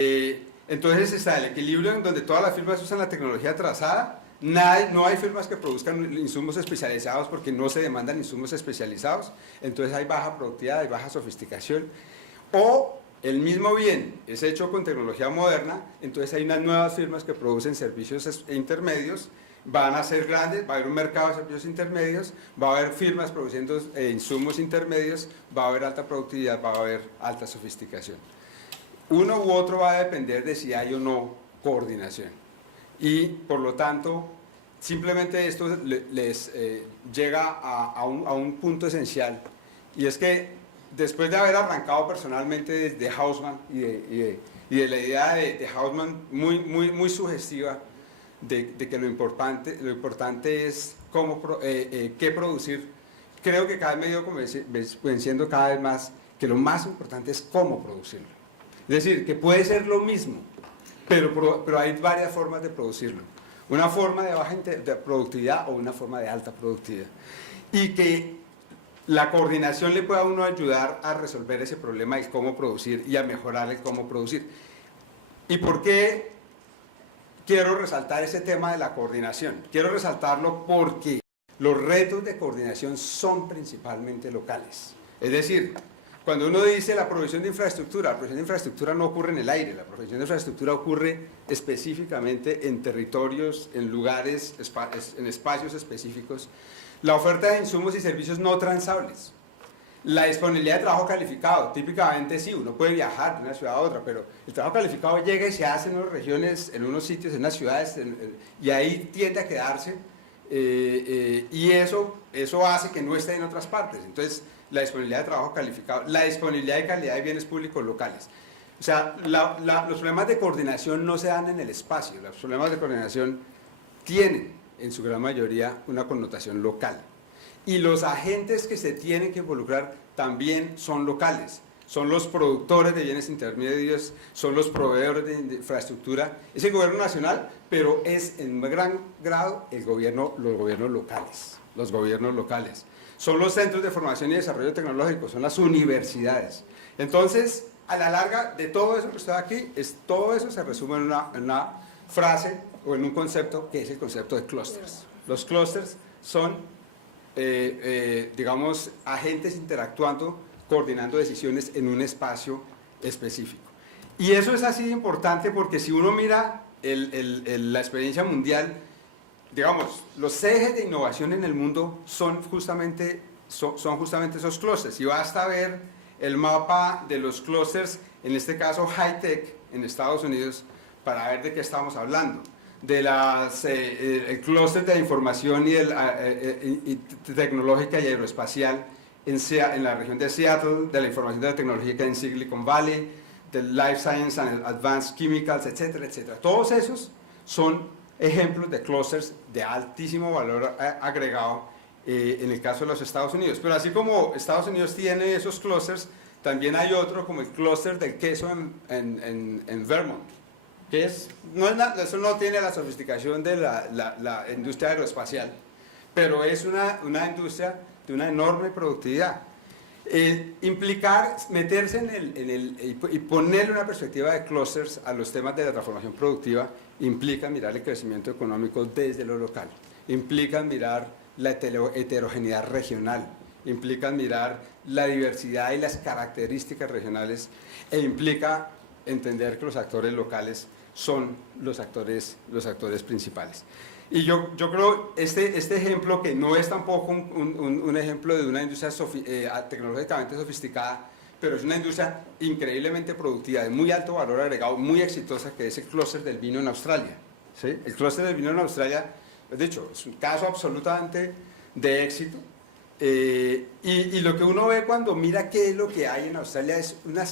Entonces está el equilibrio en donde todas las firmas usan la tecnología trazada. No hay firmas que produzcan insumos especializados porque no se demandan insumos especializados, entonces hay baja productividad, hay baja sofisticación. O el mismo bien es hecho con tecnología moderna, entonces hay unas nuevas firmas que producen servicios intermedios, van a ser grandes, va a haber un mercado de servicios intermedios, va a haber firmas produciendo insumos intermedios, va a haber alta productividad, va a haber alta sofisticación. Uno u otro va a depender de si hay o no coordinación. Y por lo tanto, simplemente esto les llega a un punto esencial, y es que después de haber arrancado personalmente desde Hausmann y de la idea de Hausmann muy sugestiva de que lo importante es qué producir, creo que cada vez me he ido convenciendo cada vez más que lo más importante es cómo producirlo. Es decir, que puede ser lo mismo, pero hay varias formas de producirlo. Una forma de baja productividad o una forma de alta productividad. Y que la coordinación le puede a uno ayudar a resolver ese problema de cómo producir y a mejorar el cómo producir. ¿Y por qué quiero resaltar ese tema de la coordinación? Quiero resaltarlo porque los retos de coordinación son principalmente locales. Es decir, cuando uno dice la provisión de infraestructura no ocurre en el aire, la provisión de infraestructura ocurre específicamente en territorios, en lugares, en espacios específicos. La oferta de insumos y servicios no transables. La disponibilidad de trabajo calificado, típicamente sí, uno puede viajar de una ciudad a otra, pero el trabajo calificado llega y se hace en unas regiones, en unos sitios, en unas ciudades, y ahí tiende a quedarse, y eso hace que no esté en otras partes. Entonces, la disponibilidad de trabajo calificado, la disponibilidad de calidad de bienes públicos locales. O sea, los problemas de coordinación no se dan en el espacio, los problemas de coordinación tienen en su gran mayoría una connotación local. Y los agentes que se tienen que involucrar también son locales. Son los productores de bienes intermedios, son los proveedores de infraestructura, es el gobierno nacional, pero es en gran grado los gobiernos locales. Son los centros de formación y desarrollo tecnológico, son las universidades. Entonces, a la larga de todo eso que está aquí, todo eso se resume en una frase o en un concepto que es el concepto de clústeres. Los clústeres son, digamos, agentes interactuando, coordinando decisiones en un espacio específico. Y eso es así de importante porque si uno mira la experiencia mundial, digamos, los ejes de innovación en el mundo son justamente esos clústeres. Y basta ver el mapa de los clústeres, en este caso high-tech en Estados Unidos, para ver de qué estamos hablando. El clúster de información y tecnológica y aeroespacial en la región de Seattle, de la información de la tecnología en Silicon Valley, del Life Science and Advanced Chemicals, etcétera, etcétera. Todos esos son ejemplos de clústeres de altísimo valor agregado en el caso de los Estados Unidos. Pero así como Estados Unidos tiene esos clústeres, también hay otro como el clúster del queso en Vermont, que eso no tiene la sofisticación de la industria aeroespacial, pero es una industria de una enorme productividad. Meterse y ponerle una perspectiva de clústeres a los temas de la transformación productiva implica mirar el crecimiento económico desde lo local, implica mirar la heterogeneidad regional, implica mirar la diversidad y las características regionales, e implica entender que los actores locales son los actores principales. Y yo creo este ejemplo, que no es tampoco un ejemplo de una industria tecnológicamente sofisticada, pero es una industria increíblemente productiva, de muy alto valor agregado, muy exitosa, que es el clúster del vino en Australia. ¿Sí? El clúster del vino en Australia, de hecho, es un caso absolutamente de éxito. Y lo que uno ve cuando mira qué es lo que hay en Australia es una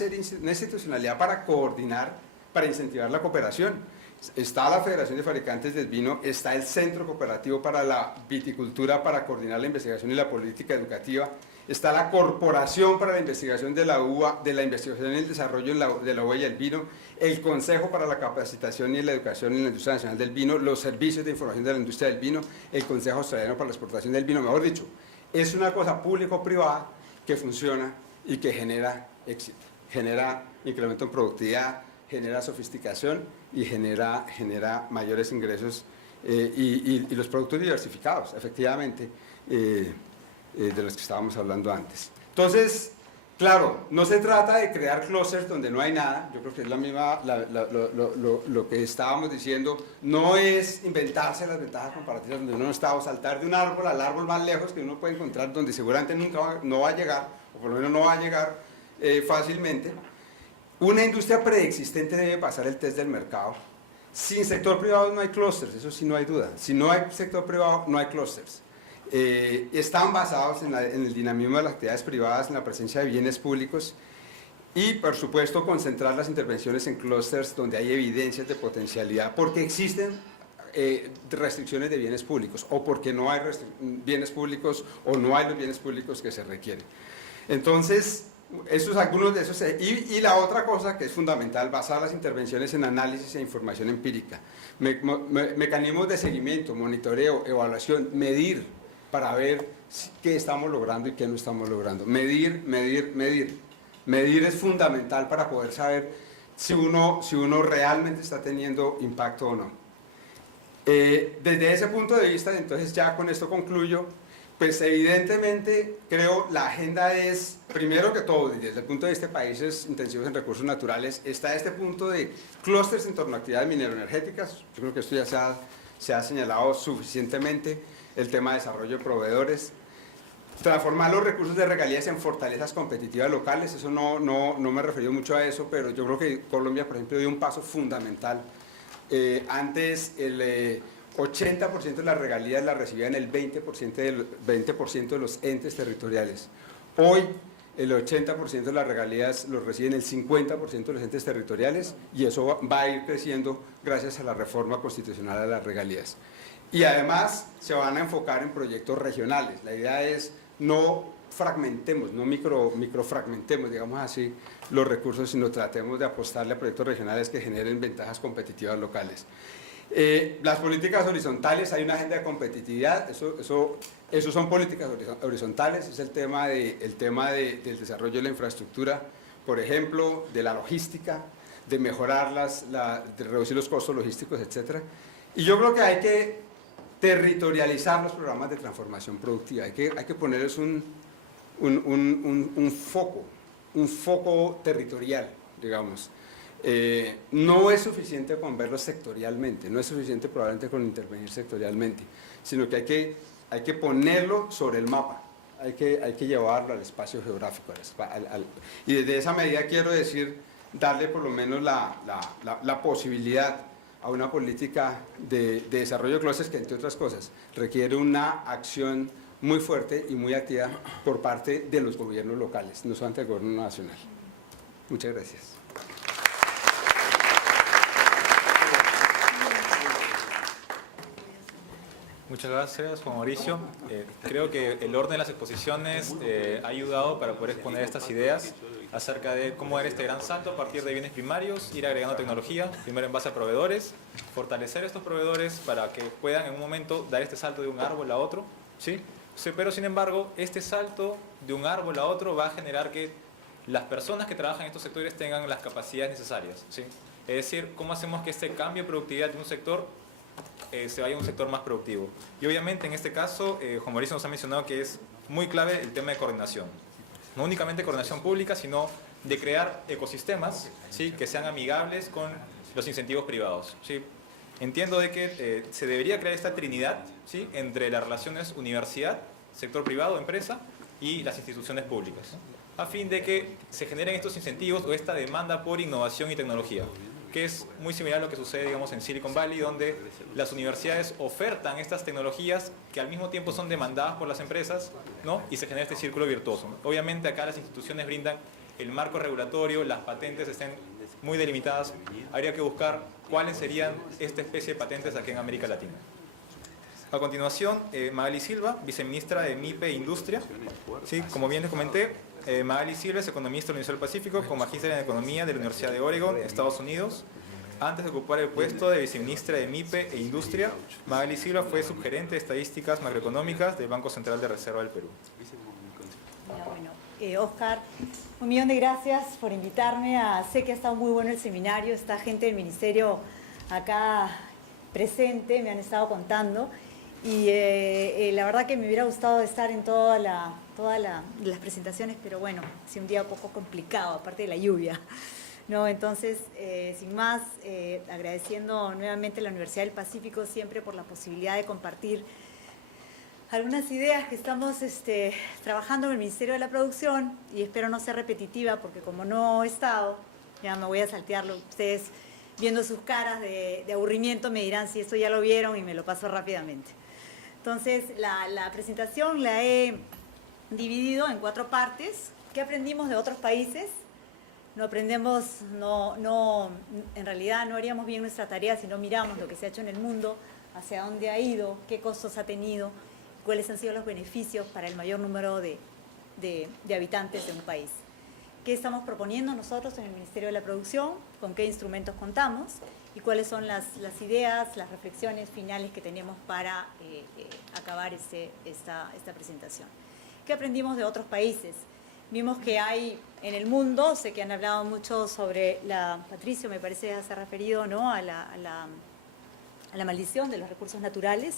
institucionalidad para coordinar, para incentivar la cooperación. Está la Federación de Fabricantes del Vino, está el Centro Cooperativo para la Viticultura para coordinar la investigación y la política educativa, está la Corporación para la Investigación de la UVA, de la Investigación y el Desarrollo de la UVA y el Vino, el Consejo para la Capacitación y la Educación en la Industria Nacional del Vino, los Servicios de Información de la Industria del Vino, el Consejo Australiano para la Exportación del Vino. Mejor dicho, es una cosa público-privada que funciona y que genera éxito, genera incremento en productividad, genera sofisticación y genera mayores ingresos y los productos diversificados, efectivamente, de los que estábamos hablando antes. Entonces, claro, no se trata de crear clusters donde no hay nada, yo creo que es la misma, lo que estábamos diciendo, no es inventarse las ventajas comparativas donde uno no está, o saltar de un árbol al árbol más lejos que uno puede encontrar, donde seguramente no va a llegar, o por lo menos no va a llegar fácilmente. Una industria preexistente debe pasar el test del mercado. Sin sector privado no hay clusters, eso sí no hay duda. Si no hay sector privado, no hay clusters. Están basados en el dinamismo de las actividades privadas, en la presencia de bienes públicos y, por supuesto, concentrar las intervenciones en clústeres donde hay evidencias de potencialidad, porque existen restricciones de bienes públicos o porque no hay bienes públicos o no hay los bienes públicos que se requieren. Entonces, estos algunos de esos, y la otra cosa que es fundamental, basar las intervenciones en análisis e información empírica, mecanismos de seguimiento, monitoreo, evaluación, medir para ver qué estamos logrando y qué no estamos logrando. Medir es fundamental para poder saber si uno realmente está teniendo impacto o no. Desde ese punto de vista, entonces ya con esto concluyo, pues evidentemente creo la agenda es, primero que todo, desde el punto de vista de países intensivos en recursos naturales, está este punto de clústeres en torno a actividades mineroenergéticas. Yo creo que esto ya se ha señalado suficientemente, el tema de desarrollo de proveedores, transformar los recursos de regalías en fortalezas competitivas locales. Eso no me he referido mucho a eso, pero yo creo que Colombia, por ejemplo, dio un paso fundamental. Antes el 80% de las regalías las recibían el 20% de los entes territoriales. Hoy el 80% de las regalías los reciben el 50% de los entes territoriales y eso va a ir creciendo gracias a la reforma constitucional de las regalías. Y además se van a enfocar en proyectos regionales. La idea es no fragmentemos, no microfragmentemos, digamos así, los recursos, sino tratemos de apostarle a proyectos regionales que generen ventajas competitivas locales. Las políticas horizontales, hay una agenda de competitividad, eso son políticas horizontales, es el tema del desarrollo de la infraestructura, por ejemplo, de la logística, de mejorar de reducir los costos logísticos, etc. Y yo creo que hay que territorializar los programas de transformación productiva, hay que ponerles un foco territorial, digamos. No es suficiente con verlo sectorialmente, no es suficiente probablemente con intervenir sectorialmente, sino que hay que ponerlo sobre el mapa, hay que llevarlo al espacio geográfico. Y desde esa medida quiero decir, darle por lo menos la posibilidad a una política de desarrollo de clústeres que, entre otras cosas, requiere una acción muy fuerte y muy activa por parte de los gobiernos locales, no solamente del gobierno nacional. Muchas gracias. Muchas gracias, Juan Mauricio. Creo que el orden de las exposiciones ha ayudado para poder exponer estas ideas acerca de cómo dar este gran salto a partir de bienes primarios, ir agregando tecnología, primero en base a proveedores, fortalecer estos proveedores para que puedan en un momento dar este salto de un árbol a otro, ¿sí? Pero sin embargo, este salto de un árbol a otro va a generar que las personas que trabajan en estos sectores tengan las capacidades necesarias, ¿sí? Es decir, cómo hacemos que este cambio de productividad de un sector se vaya a un sector más productivo. Y obviamente en este caso, Juan Mauricio nos ha mencionado que es muy clave el tema de coordinación. No únicamente coordinación pública, sino de crear ecosistemas, ¿sí?, que sean amigables con los incentivos privados, ¿sí? Entiendo de que se debería crear esta trinidad, ¿sí?, entre las relaciones universidad, sector privado, empresa y las instituciones públicas, ¿no?, a fin de que se generen estos incentivos o esta demanda por innovación y tecnología, que es muy similar a lo que sucede, digamos, en Silicon Valley, donde las universidades ofertan estas tecnologías que al mismo tiempo son demandadas por las empresas, ¿no?, y se genera este círculo virtuoso, ¿no? Obviamente acá las instituciones brindan el marco regulatorio, las patentes estén muy delimitadas, habría que buscar cuáles serían esta especie de patentes aquí en América Latina. A continuación, Magali Silva, viceministra de MIPE e Industria. Sí, como bien les comenté, Magali Silva es economista de la Universidad del Pacífico con magíster en Economía de la Universidad de Oregon, Estados Unidos. Antes de ocupar el puesto de viceministra de MIPE e Industria, Magali Silva fue subgerente de Estadísticas Macroeconómicas del Banco Central de Reserva del Perú. Bueno, Oscar, un millón de gracias por invitarme. Sé que ha estado muy bueno el seminario, está gente del ministerio acá presente, me han estado contando. Y la verdad que me hubiera gustado estar en todas las presentaciones, pero bueno, ha sido un día un poco complicado, aparte de la lluvia. No, entonces, sin más, agradeciendo nuevamente a la Universidad del Pacífico siempre por la posibilidad de compartir algunas ideas que estamos trabajando en el Ministerio de la Producción, y espero no ser repetitiva porque como no he estado, ya me voy a saltearlo. Ustedes viendo sus caras de aburrimiento me dirán si esto ya lo vieron y me lo paso rápidamente. Entonces, la presentación la he dividido en 4 partes. ¿Qué aprendimos de otros países? No aprendemos, en realidad no haríamos bien nuestra tarea si no miramos lo que se ha hecho en el mundo, hacia dónde ha ido, qué costos ha tenido, cuáles han sido los beneficios para el mayor número de habitantes de un país. ¿Qué estamos proponiendo nosotros en el Ministerio de la Producción? ¿Con qué instrumentos contamos? ¿Y cuáles son las ideas, las reflexiones finales que tenemos para acabar esta presentación? ¿Qué aprendimos de otros países? Vimos que hay en el mundo, sé que han hablado mucho sobre Patricio me parece se ha referido, ¿no?, a la maldición de los recursos naturales.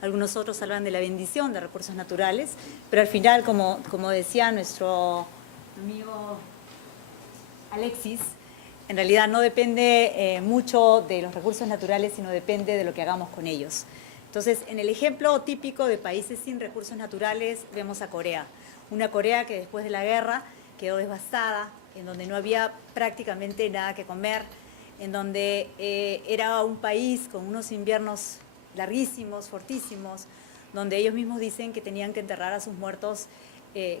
Algunos otros hablan de la bendición de recursos naturales, pero al final, como decía nuestro amigo Alexis, en realidad no depende mucho de los recursos naturales, sino depende de lo que hagamos con ellos. Entonces, en el ejemplo típico de países sin recursos naturales, vemos a Corea. Una Corea que después de la guerra quedó devastada, en donde no había prácticamente nada que comer, en donde era un país con unos inviernos larguísimos, fortísimos, donde ellos mismos dicen que tenían que enterrar a sus muertos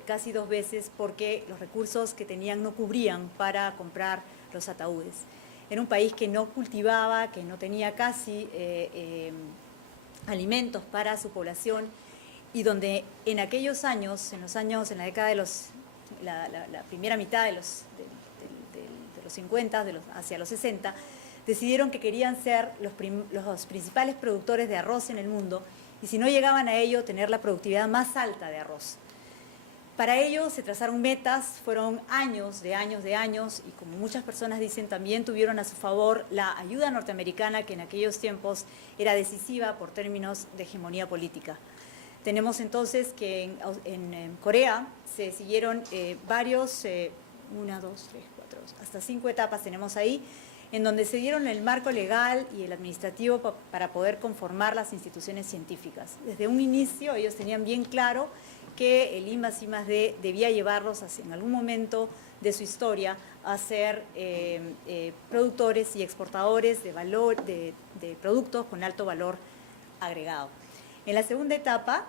casi 2 veces porque los recursos que tenían no cubrían para comprar los ataúdes. Era un país que no cultivaba, que no tenía casi alimentos para su población, y donde en aquellos años, en la década de la primera mitad de los 50, hacia los 60, decidieron que querían ser los principales productores de arroz en el mundo, y si no llegaban a ello, tener la productividad más alta de arroz. Para ello se trazaron metas, fueron años, y como muchas personas dicen, también tuvieron a su favor la ayuda norteamericana, que en aquellos tiempos era decisiva por términos de hegemonía política. Tenemos entonces que en Corea se siguieron varios, 1, 2, 3, 4, hasta 5 etapas tenemos ahí, en donde se dieron el marco legal y el administrativo para poder conformar las instituciones científicas. Desde un inicio ellos tenían bien claro que el I+I+D debía llevarlos en algún momento de su historia a ser productores y exportadores de productos con alto valor agregado. En la segunda etapa,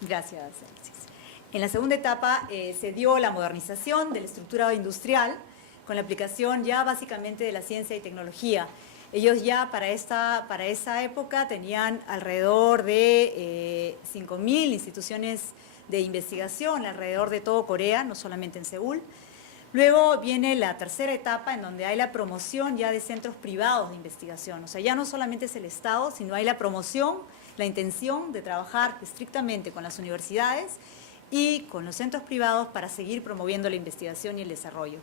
gracias Alexis. En la segunda etapa se dio la modernización de la estructura industrial con la aplicación ya básicamente de la ciencia y tecnología. Ellos ya para esa época tenían alrededor de 5.000 instituciones de investigación alrededor de todo Corea, no solamente en Seúl. Luego viene la tercera etapa, en donde hay la promoción ya de centros privados de investigación. O sea, ya no solamente es el Estado, sino hay la promoción, la intención de trabajar estrictamente con las universidades y con los centros privados para seguir promoviendo la investigación y el desarrollo.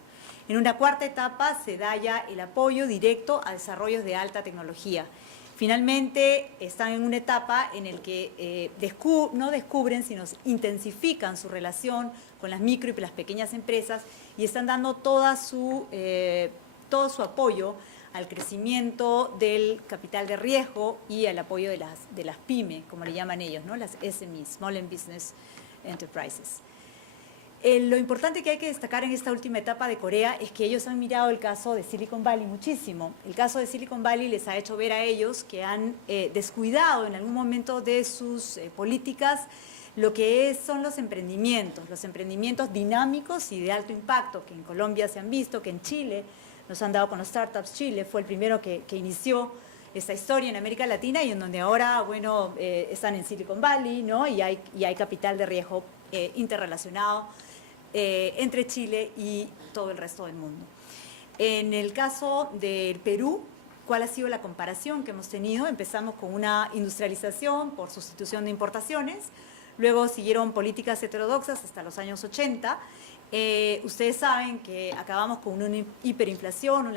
En una cuarta etapa se da ya el apoyo directo a desarrollos de alta tecnología. Finalmente están en una etapa en la que no descubren, sino intensifican su relación con las micro y las pequeñas empresas y están dando todo su apoyo al crecimiento del capital de riesgo y al apoyo de las pymes, como le llaman ellos, ¿no?, las SMEs, Small and Business Enterprises. Lo importante que hay que destacar en esta última etapa de Corea es que ellos han mirado el caso de Silicon Valley muchísimo. El caso de Silicon Valley les ha hecho ver a ellos que han descuidado en algún momento de sus políticas lo que son los emprendimientos dinámicos y de alto impacto, que en Colombia se han visto, que en Chile nos han dado con los startups. Chile fue el primero que inició esta historia en América Latina y en donde ahora, bueno, están en Silicon Valley, ¿no?, y hay capital de riesgo interrelacionado entre Chile y todo el resto del mundo. En el caso del Perú, ¿cuál ha sido la comparación que hemos tenido? Empezamos con una industrialización por sustitución de importaciones, luego siguieron políticas heterodoxas hasta los años 80. Ustedes saben que acabamos con una hiperinflación,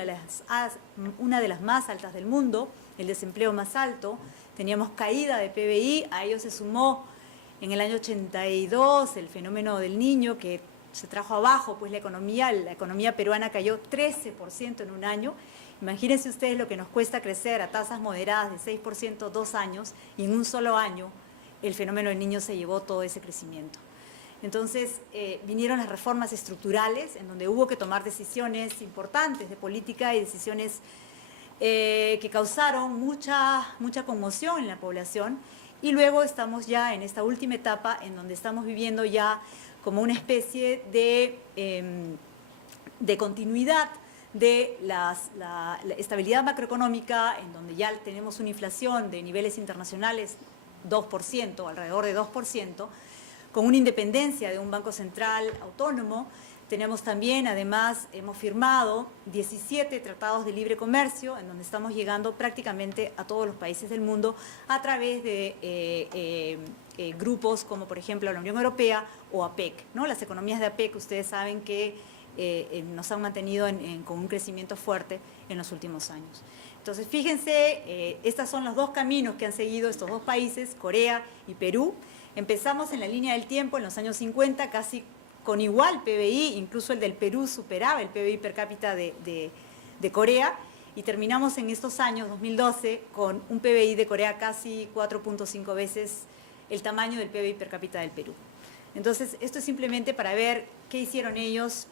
una de las más altas del mundo, el desempleo más alto, teníamos caída de PBI, a ello se sumó en el año 82 el fenómeno del Niño que se trajo abajo pues la economía peruana cayó 13% en un año. Imagínense ustedes lo que nos cuesta crecer a tasas moderadas de 6% 2 años y en un solo año el fenómeno del Niño se llevó todo ese crecimiento. Entonces vinieron las reformas estructurales en donde hubo que tomar decisiones importantes de política y decisiones que causaron mucha conmoción en la población y luego estamos ya en esta última etapa en donde estamos viviendo ya como una especie de continuidad de la estabilidad macroeconómica en donde ya tenemos una inflación de niveles internacionales 2%, alrededor de 2%, con una independencia de un Banco Central autónomo. Tenemos también, además, hemos firmado 17 tratados de libre comercio, en donde estamos llegando prácticamente a todos los países del mundo a través de grupos como, por ejemplo, la Unión Europea o APEC, ¿no? Las economías de APEC, ustedes saben que nos han mantenido con un crecimiento fuerte en los últimos años. Entonces, fíjense, estos son los dos caminos que han seguido estos dos países, Corea y Perú. Empezamos en la línea del tiempo en los años 50, casi con igual PBI, incluso el del Perú superaba el PBI per cápita de Corea, y terminamos en estos años, 2012, con un PBI de Corea casi 4.5 veces el tamaño del PBI per cápita del Perú. Entonces, esto es simplemente para ver qué hicieron ellos,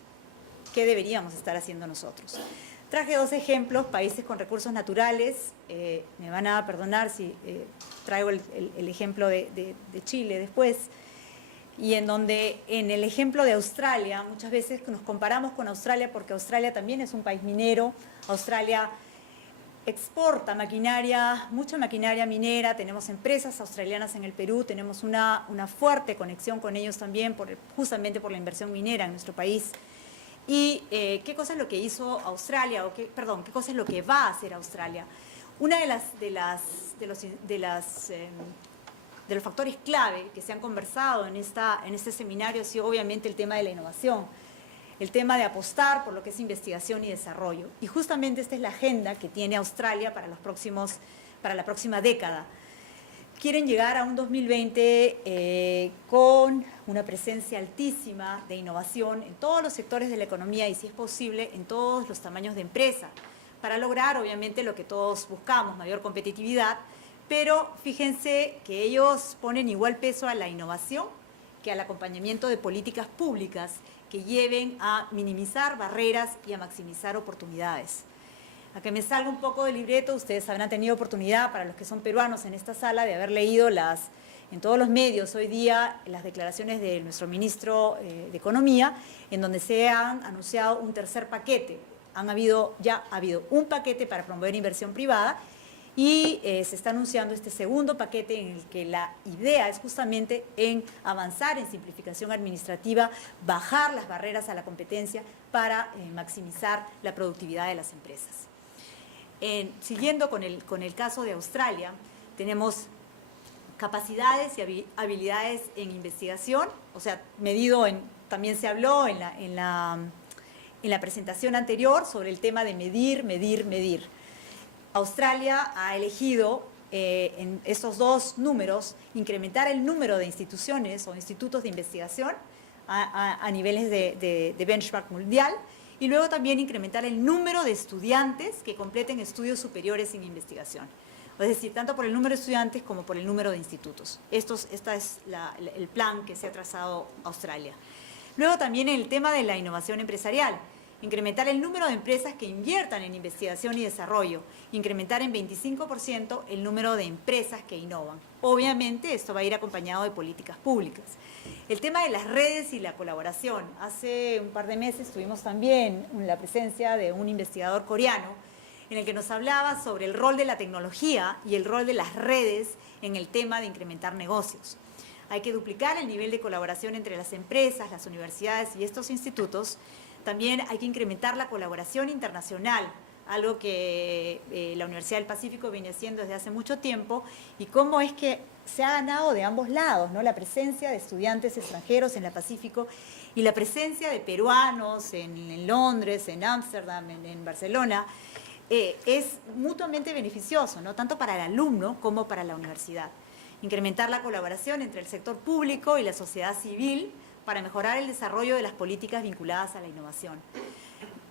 qué deberíamos estar haciendo nosotros. Traje dos ejemplos, países con recursos naturales, me van a perdonar si traigo el ejemplo de Chile después, y en donde en el ejemplo de Australia, muchas veces nos comparamos con Australia porque Australia también es un país minero, Australia exporta maquinaria, mucha maquinaria minera, tenemos empresas australianas en el Perú, tenemos una fuerte conexión con ellos también, justamente por la inversión minera en nuestro país. ¿Y qué cosa es lo que hizo Australia? qué cosa es lo que va a hacer Australia? Una de los factores clave que se han conversado en este seminario ha sido obviamente el tema de la innovación, el tema de apostar por lo que es investigación y desarrollo. Y justamente esta es la agenda que tiene Australia para la próxima década. Quieren llegar a un 2020 con una presencia altísima de innovación en todos los sectores de la economía y, si es posible, en todos los tamaños de empresa, para lograr, obviamente, lo que todos buscamos, mayor competitividad, pero fíjense que ellos ponen igual peso a la innovación que al acompañamiento de políticas públicas que lleven a minimizar barreras y a maximizar oportunidades. A que me salga un poco del libreto, ustedes habrán tenido oportunidad, para los que son peruanos en esta sala, de haber leído en todos los medios hoy día las declaraciones de nuestro ministro de Economía, en donde se han anunciado un tercer paquete. Ya ha habido un paquete para promover inversión privada y se está anunciando este segundo paquete en el que la idea es justamente en avanzar en simplificación administrativa, bajar las barreras a la competencia para maximizar la productividad de las empresas. Siguiendo con el caso de Australia, tenemos capacidades y habilidades en investigación, o sea, también se habló en la presentación anterior sobre el tema de medir. Australia ha elegido en estos dos números incrementar el número de instituciones o institutos de investigación a niveles de benchmark mundial, y luego también incrementar el número de estudiantes que completen estudios superiores en investigación. Es decir, tanto por el número de estudiantes como por el número de institutos. Este es el plan que se ha trazado Australia. Luego también el tema de la innovación empresarial. Incrementar el número de empresas que inviertan en investigación y desarrollo, incrementar en 25% el número de empresas que innovan. Obviamente esto va a ir acompañado de políticas públicas. El tema de las redes y la colaboración. Hace un par de meses tuvimos también la presencia de un investigador coreano en el que nos hablaba sobre el rol de la tecnología y el rol de las redes en el tema de incrementar negocios. Hay que duplicar el nivel de colaboración entre las empresas, las universidades y estos institutos. También hay que incrementar la colaboración internacional algo que la Universidad del Pacífico viene haciendo desde hace mucho tiempo, y cómo es que se ha ganado de ambos lados, ¿no? La presencia de estudiantes extranjeros en la Pacífico y la presencia de peruanos en Londres, en Ámsterdam, en Barcelona, es mutuamente beneficioso, ¿no? Tanto para el alumno como para la universidad. Incrementar la colaboración entre el sector público y la sociedad civil para mejorar el desarrollo de las políticas vinculadas a la innovación.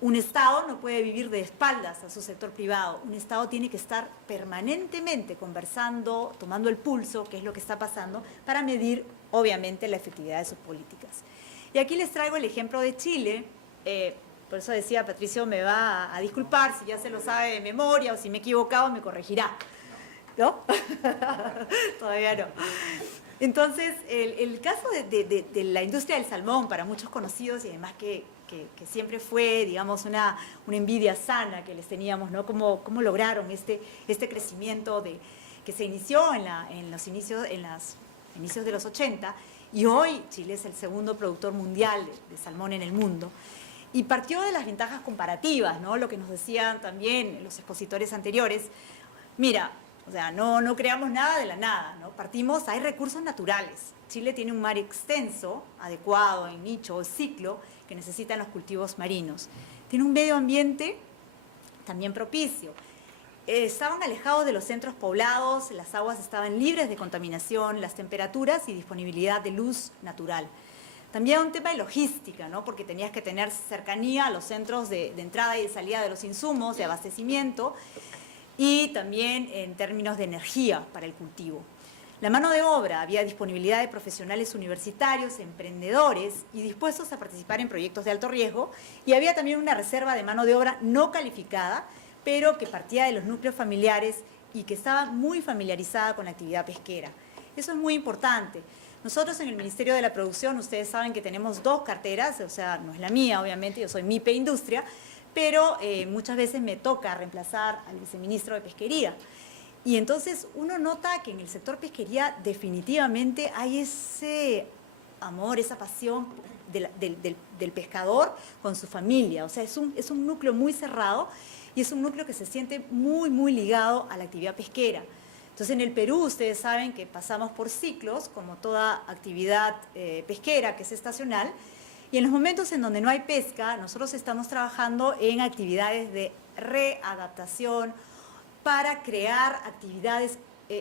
Un Estado no puede vivir de espaldas a su sector privado. Un Estado tiene que estar permanentemente conversando, tomando el pulso, qué es lo que está pasando, para medir, obviamente, la efectividad de sus políticas. Y aquí les traigo el ejemplo de Chile. Por eso decía, Patricio me va a disculpar si ya se lo sabe de memoria o si me he equivocado me corregirá. ¿No? Todavía no. Entonces, el caso de la industria del salmón, para muchos conocidos y además que siempre fue, digamos, una envidia sana que les teníamos, ¿no? Cómo lograron este crecimiento que se inició en los inicios de los 80, y hoy Chile es el segundo productor mundial de salmón en el mundo. Y partió de las ventajas comparativas, ¿no? Lo que nos decían también los expositores anteriores. Mira, o sea, no creamos nada de la nada, ¿no? Partimos, hay recursos naturales. Chile tiene un mar extenso, adecuado, en nicho o ciclo, que necesitan los cultivos marinos. Tiene un medio ambiente también propicio. Estaban alejados de los centros poblados, las aguas estaban libres de contaminación, las temperaturas y disponibilidad de luz natural. También un tema de logística, ¿no? Porque tenías que tener cercanía a los centros de entrada y de salida de los insumos, de abastecimiento, y también en términos de energía para el cultivo. La mano de obra, había disponibilidad de profesionales universitarios, emprendedores y dispuestos a participar en proyectos de alto riesgo, y había también una reserva de mano de obra no calificada, pero que partía de los núcleos familiares y que estaba muy familiarizada con la actividad pesquera. Eso es muy importante. Nosotros en el Ministerio de la Producción, ustedes saben que tenemos 2 carteras, o sea, no es la mía, obviamente, yo soy MIPE Industria, pero muchas veces me toca reemplazar al viceministro de Pesquería. Y entonces uno nota que en el sector pesquería definitivamente hay ese amor, esa pasión del pescador con su familia. O sea, es un núcleo muy cerrado y es un núcleo que se siente muy, muy ligado a la actividad pesquera. Entonces, en el Perú, ustedes saben que pasamos por ciclos, como toda actividad pesquera que es estacional, y en los momentos en donde no hay pesca, nosotros estamos trabajando en actividades de readaptación para crear actividades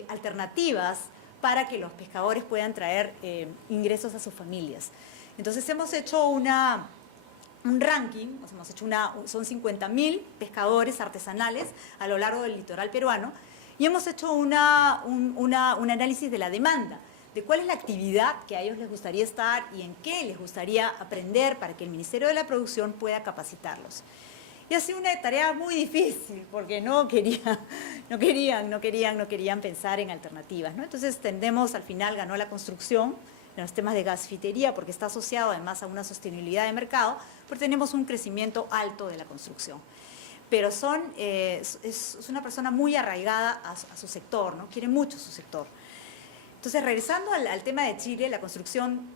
alternativas para que los pescadores puedan traer ingresos a sus familias. Entonces, hemos hecho un ranking, hemos hecho son 50.000 pescadores artesanales a lo largo del litoral peruano, y hemos hecho un análisis de la demanda, de cuál es la actividad que a ellos les gustaría estar y en qué les gustaría aprender para que el Ministerio de la Producción pueda capacitarlos. Y ha sido una tarea muy difícil porque no querían pensar en alternativas, ¿no? Entonces al final ganó la construcción en los temas de gasfitería porque está asociado además a una sostenibilidad de mercado, porque tenemos un crecimiento alto de la construcción. Pero es una persona muy arraigada a su sector, ¿no? Quiere mucho su sector. Entonces, regresando al tema de Chile, la construcción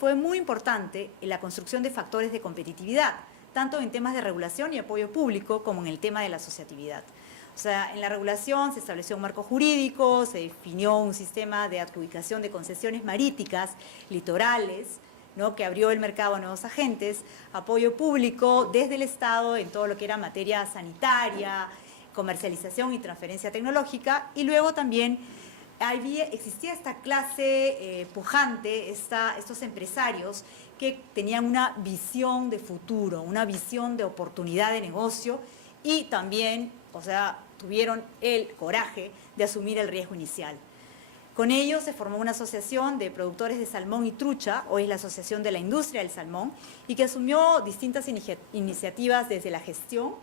fue muy importante en la construcción de factores de competitividad, tanto en temas de regulación y apoyo público como en el tema de la asociatividad. O sea, en la regulación se estableció un marco jurídico, se definió un sistema de adjudicación de concesiones marítimas, litorales, ¿no? Que abrió el mercado a nuevos agentes, apoyo público desde el Estado en todo lo que era materia sanitaria, comercialización y transferencia tecnológica, y luego también existía esta clase pujante, estos empresarios que tenían una visión de futuro, una visión de oportunidad de negocio y también, o sea, tuvieron el coraje de asumir el riesgo inicial. Con ellos se formó una asociación de productores de salmón y trucha, hoy es la Asociación de la Industria del Salmón, y que asumió distintas iniciativas desde la gestión,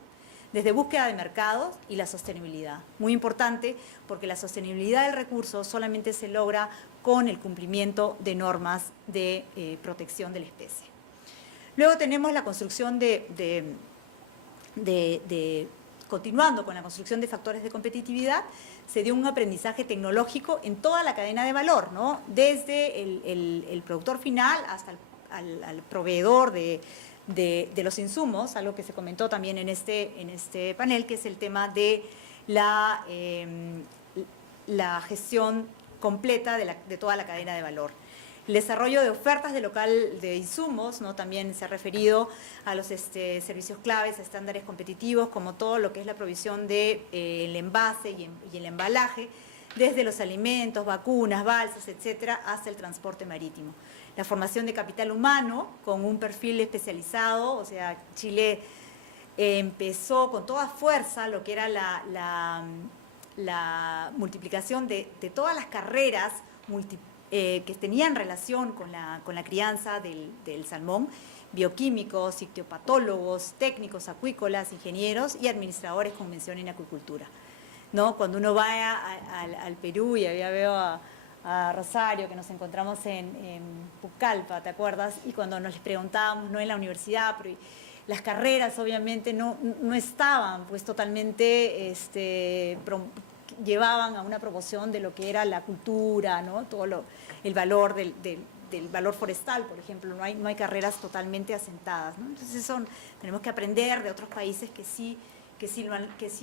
desde búsqueda de mercados y la sostenibilidad. Muy importante porque la sostenibilidad del recurso solamente se logra con el cumplimiento de normas de protección de la especie. Luego tenemos la construcción continuando con la construcción de factores de competitividad, se dio un aprendizaje tecnológico en toda la cadena de valor, ¿no? Desde el productor final hasta al proveedor de de los insumos, algo que se comentó también en este panel, que es el tema de la gestión completa de toda la cadena de valor. El desarrollo de ofertas de local de insumos, ¿no? También se ha referido a los servicios claves, a estándares competitivos, como todo lo que es la provisión del envase y el embalaje, desde los alimentos, vacunas, balsas, etcétera, hasta el transporte marítimo. La formación de capital humano con un perfil especializado, o sea, Chile empezó con toda fuerza lo que era la multiplicación de todas las carreras que tenían relación con la crianza del salmón, bioquímicos, ictiopatólogos, técnicos acuícolas, ingenieros y administradores con mención en acuicultura, ¿no? Cuando uno va al Perú, y ya veo a Rosario, que nos encontramos en Pucallpa, ¿te acuerdas? Y cuando nos les preguntábamos, no en la universidad, pero las carreras obviamente no estaban pues totalmente llevaban a una promoción de lo que era la cultura, ¿no? Todo el valor del valor forestal, por ejemplo, no hay carreras totalmente asentadas, ¿no? Entonces tenemos que aprender de otros países que sí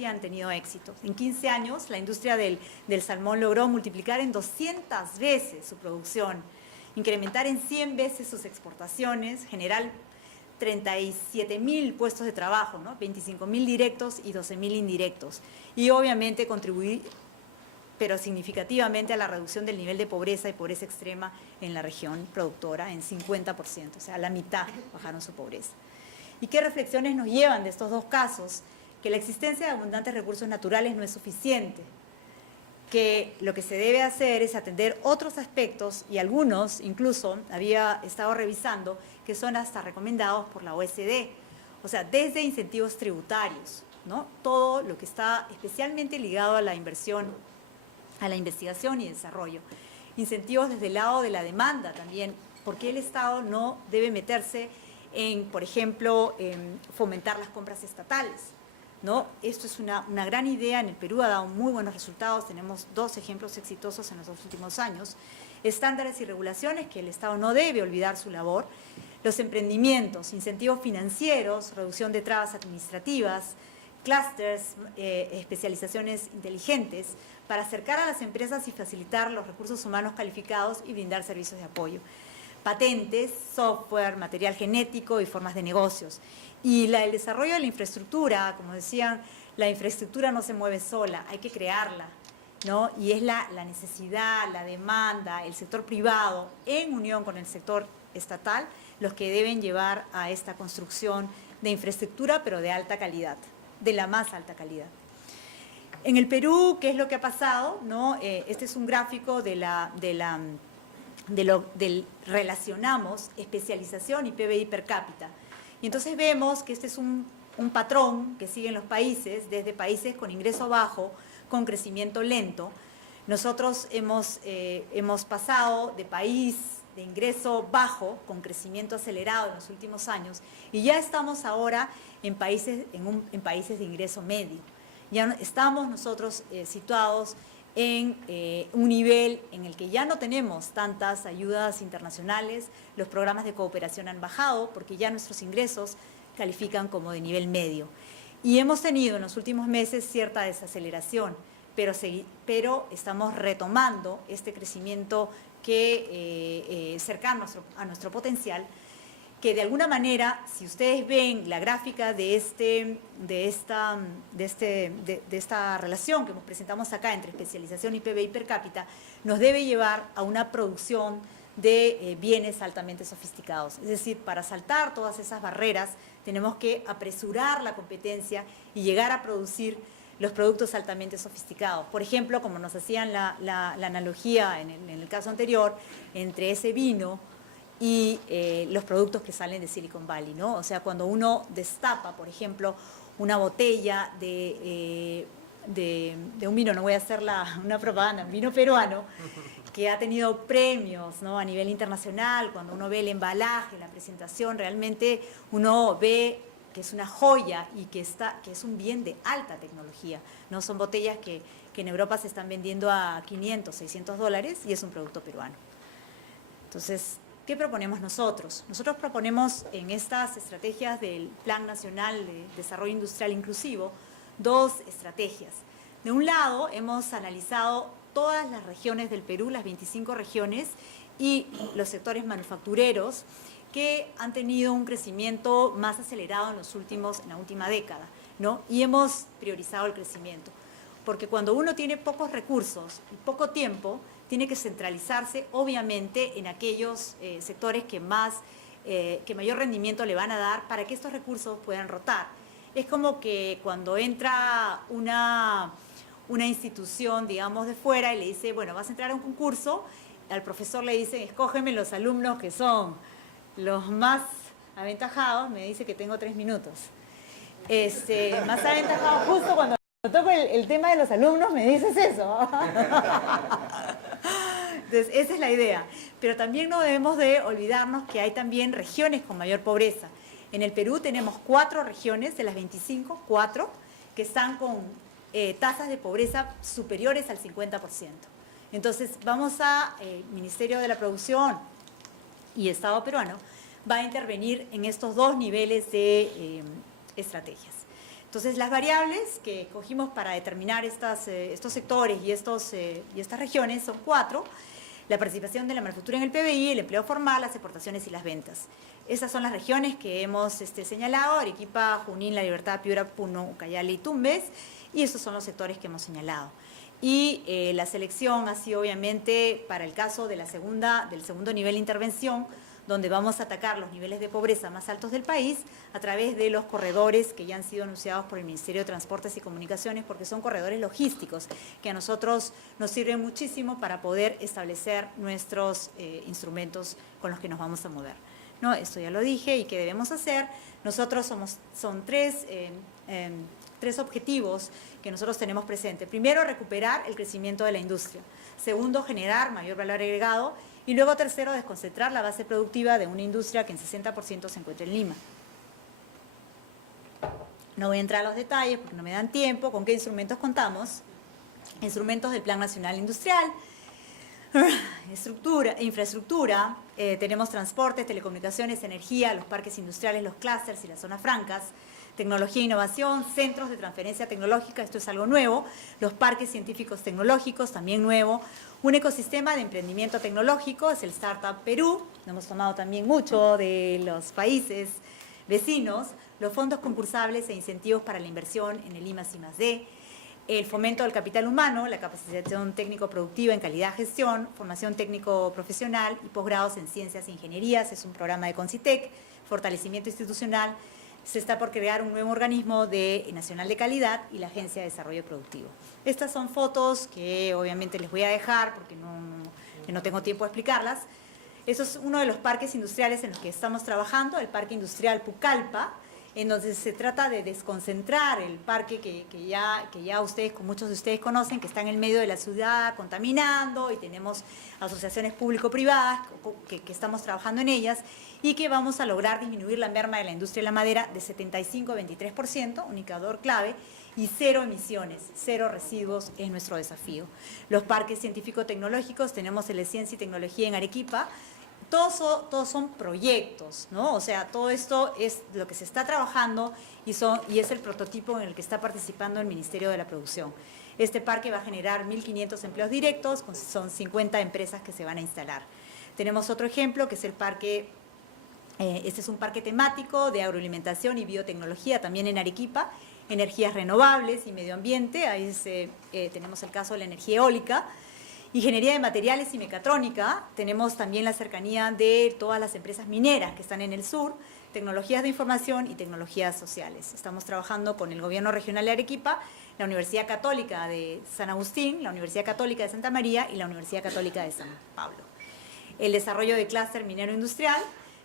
han tenido éxito. En 15 años, la industria del salmón logró multiplicar en 200 veces su producción, incrementar en 100 veces sus exportaciones, generar 37.000 puestos de trabajo, ¿no? 25.000 directos y 12.000 indirectos. Y obviamente contribuir, pero significativamente, a la reducción del nivel de pobreza y pobreza extrema en la región productora en 50%, o sea, a la mitad bajaron su pobreza. ¿Y qué reflexiones nos llevan de estos dos casos? Que la existencia de abundantes recursos naturales no es suficiente, que lo que se debe hacer es atender otros aspectos, y algunos incluso había estado revisando, que son hasta recomendados por la OECD, o sea, desde incentivos tributarios, ¿no? Todo lo que está especialmente ligado a la inversión, a la investigación y desarrollo. Incentivos desde el lado de la demanda también, porque el Estado no debe meterse en, por ejemplo, fomentar las compras estatales, ¿no? Esto es una gran idea. En el Perú ha dado muy buenos resultados, tenemos 2 ejemplos exitosos en los 2 últimos años. Estándares y regulaciones, que el Estado no debe olvidar su labor. Los emprendimientos, incentivos financieros, reducción de trabas administrativas, clústeres, especializaciones inteligentes, para acercar a las empresas y facilitar los recursos humanos calificados y brindar servicios de apoyo. Patentes, software, material genético y formas de negocios. Y el desarrollo de la infraestructura, como decían, la infraestructura no se mueve sola, hay que crearla, ¿no? Y es la necesidad, la demanda, el sector privado, en unión con el sector estatal, los que deben llevar a esta construcción de infraestructura, pero de alta calidad, de la más alta calidad. En el Perú, ¿qué es lo que ha pasado? ¿No? Este es un gráfico relacionamos especialización y PBI per cápita. Y entonces vemos que este es un patrón que siguen los países, desde países con ingreso bajo, con crecimiento lento. Nosotros hemos pasado de país de ingreso bajo, con crecimiento acelerado en los últimos años, y ya estamos ahora en países de ingreso medio. Ya estamos nosotros situados en un nivel en el que ya no tenemos tantas ayudas internacionales, los programas de cooperación han bajado porque ya nuestros ingresos califican como de nivel medio. Y hemos tenido en los últimos meses cierta desaceleración, pero estamos retomando este crecimiento cercano a nuestro potencial, que de alguna manera, si ustedes ven la gráfica de esta relación que presentamos acá entre especialización y PBI per cápita, nos debe llevar a una producción de bienes altamente sofisticados. Es decir, para saltar todas esas barreras, tenemos que apresurar la competencia y llegar a producir los productos altamente sofisticados. Por ejemplo, como nos hacían la analogía en el caso anterior, entre ese vino y los productos que salen de Silicon Valley, ¿no? O sea, cuando uno destapa, por ejemplo, una botella de un vino, no voy a hacer una propaganda, un vino peruano, que ha tenido premios, ¿no?, a nivel internacional, cuando uno ve el embalaje, la presentación, realmente uno ve que es una joya y que es un bien de alta tecnología, ¿no? Son botellas que en Europa se están vendiendo a $500, $600 y es un producto peruano. Entonces, ¿Qué proponemos nosotros? Nosotros proponemos en estas estrategias del Plan Nacional de Desarrollo Industrial Inclusivo 2 estrategias. De un lado, hemos analizado todas las regiones del Perú, las 25 regiones, y los sectores manufactureros que han tenido un crecimiento más acelerado en la última década, ¿no? Y hemos priorizado el crecimiento, porque cuando uno tiene pocos recursos y poco tiempo, tiene que centralizarse, obviamente, en aquellos sectores que mayor rendimiento le van a dar para que estos recursos puedan rotar. Es como que cuando entra una institución, digamos, de fuera y le dice, bueno, vas a entrar a un concurso, al profesor le dicen, escógeme los alumnos que son los más aventajados, me dice que tengo 3 minutos. Más aventajados, justo cuando toco el tema de los alumnos, me dices eso. Entonces, esa es la idea. Pero también no debemos de olvidarnos que hay también regiones con mayor pobreza. En el Perú tenemos 4 regiones, de las 25, 4, que están con tasas de pobreza superiores al 50%. Entonces, el Ministerio de la Producción y Estado peruano va a intervenir en estos 2 niveles de estrategias. Entonces, las variables que escogimos para determinar estos sectores y estas regiones son 4. La participación de la manufactura en el PBI, el empleo formal, las exportaciones y las ventas. Esas son las regiones que hemos señalado: Arequipa, Junín, La Libertad, Piura, Puno, Ucayali y Tumbes, y esos son los sectores que hemos señalado. Y la selección ha sido obviamente para el caso del segundo nivel de intervención, donde vamos a atacar los niveles de pobreza más altos del país a través de los corredores que ya han sido anunciados por el Ministerio de Transportes y Comunicaciones, porque son corredores logísticos que a nosotros nos sirven muchísimo para poder establecer nuestros instrumentos con los que nos vamos a mover, ¿no? Esto ya lo dije. ¿Y qué debemos hacer? Nosotros son 3 objetivos que nosotros tenemos presente. Primero, recuperar el crecimiento de la industria. Segundo, generar mayor valor agregado. Y luego, tercero, desconcentrar la base productiva de una industria que en 60% se encuentra en Lima. No voy a entrar a los detalles porque no me dan tiempo. ¿Con qué instrumentos contamos? Instrumentos del Plan Nacional Industrial, infraestructura, tenemos transportes, telecomunicaciones, energía, los parques industriales, los clústeres y las zonas francas, tecnología e innovación, centros de transferencia tecnológica, esto es algo nuevo, los parques científicos tecnológicos, también nuevo, un ecosistema de emprendimiento tecnológico, es el Startup Perú, lo hemos tomado también mucho de los países vecinos, los fondos concursables e incentivos para la inversión en el I+I+D, el fomento del capital humano, la capacitación técnico-productiva en calidad de gestión, formación técnico-profesional y posgrados en ciencias e ingenierías, es un programa de Concitec, fortalecimiento institucional. Se está por crear un nuevo organismo nacional de calidad y la Agencia de Desarrollo Productivo. Estas son fotos que obviamente les voy a dejar porque no tengo tiempo de explicarlas. Eso es uno de los parques industriales en los que estamos trabajando, el Parque Industrial Pucallpa, en donde se trata de desconcentrar el parque que ya muchos de ustedes conocen, que está en el medio de la ciudad contaminando, y tenemos asociaciones público-privadas que estamos trabajando en ellas, y que vamos a lograr disminuir la merma de la industria de la madera de 75 a 23%, un indicador clave, y 0 emisiones, 0 residuos es nuestro desafío. Los parques científico-tecnológicos, tenemos el de Ciencia y Tecnología en Arequipa. Todos son proyectos, ¿no? O sea, todo esto es lo que se está trabajando y es el prototipo en el que está participando el Ministerio de la Producción. Este parque va a generar 1.500 empleos directos, son 50 empresas que se van a instalar. Tenemos otro ejemplo que es el parque, este es un parque temático de agroalimentación y biotecnología también en Arequipa, energías renovables y medio ambiente, ahí tenemos el caso de la energía eólica. Ingeniería de materiales y mecatrónica, tenemos también la cercanía de todas las empresas mineras que están en el sur, tecnologías de información y tecnologías sociales. Estamos trabajando con el Gobierno Regional de Arequipa, la Universidad Católica de San Agustín, la Universidad Católica de Santa María y la Universidad Católica de San Pablo. El desarrollo de clúster minero industrial,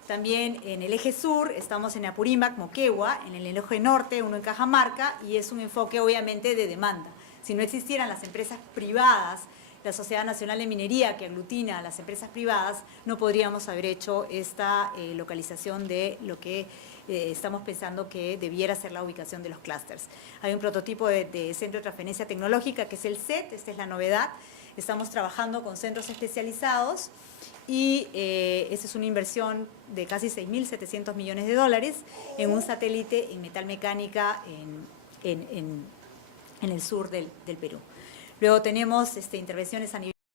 también en el eje sur, estamos en Apurímac, Moquegua, en el eje norte, uno en Cajamarca, y es un enfoque obviamente de demanda. Si no existieran las empresas privadas, la Sociedad Nacional de Minería, que aglutina a las empresas privadas, no podríamos haber hecho esta localización de lo que estamos pensando que debiera ser la ubicación de los clústeres. Hay un prototipo de centro de transferencia tecnológica que es el CET, esta es la novedad. Estamos trabajando con centros especializados y esa es una inversión de casi 6.700 millones de dólares en un satélite en metalmecánica en el sur del Perú. Luego tenemos intervenciones a nivel